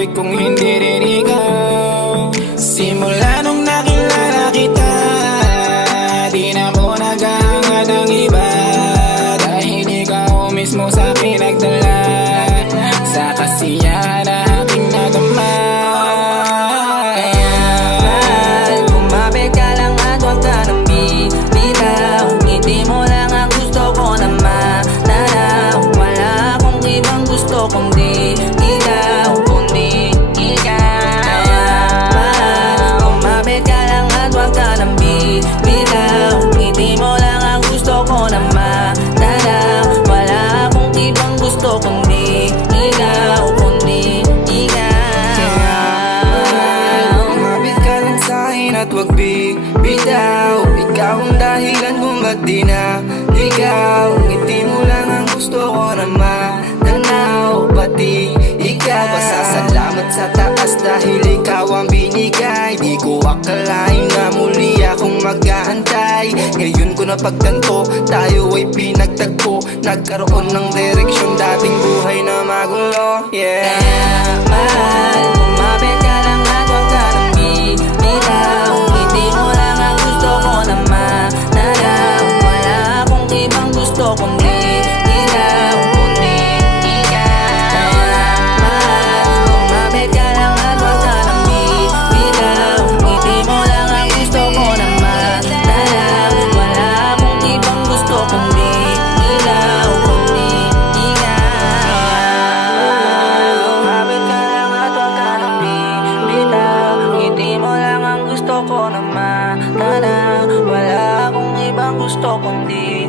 umibig kung hindi rin ikaw. Simula nung nakilala kita, di na mo naghahangad ng iba, dahil ikaw mismo sa pinagdala sa kasiyahan na aking nadama. Kaya mahal, kumapit ka lang at huwag ka nang bibitaw. Ngiti mo lang ang gusto ko na mananaw. Wala akong ibang gusto kundi ikaw, kundi ikaw. Kaya mahal, kumapit ka lang at huwag ka nang bibitaw. Ngiti mo lang ang gusto ko na mananaw. Wala akong ibang gusto kundi ikaw, kundi ikaw. Kumapit ka lang sa'kin at wag bitaw. Ikaw ang dahilan kung ba't di na ikaw. Ngiti mo lang ang gusto ko na matanaw. Pati ikaw, pasasalamat sa taas dahil ikaw ang binigay. Di ko akalain na muli akong mag-aantay. Ngayon ko napagtanto, tayo ay pinagtagpo. Nagkaroon ng direksyon, dating buhay na magulo. Yeah. Kaya mahal, kumapit ka lang at huwag ka nang bibitaw. Ngiti mo lang ang gusto ko na mananaw. Wala akong ibang gusto kundi ikaw, kundi ikaw. Kaya mahal, kumapit ka lang at huwag ka nang bibitaw. Ngiti mo lang ang gusto ko na mananaw. Wala akong ibang gusto kundi ikaw, kundi ikaw. Kumapit ka lang at huwag ka nang bibitaw. Ngiti mo lang ang gusto ko na matanaw. Wala akong ibang gusto kundi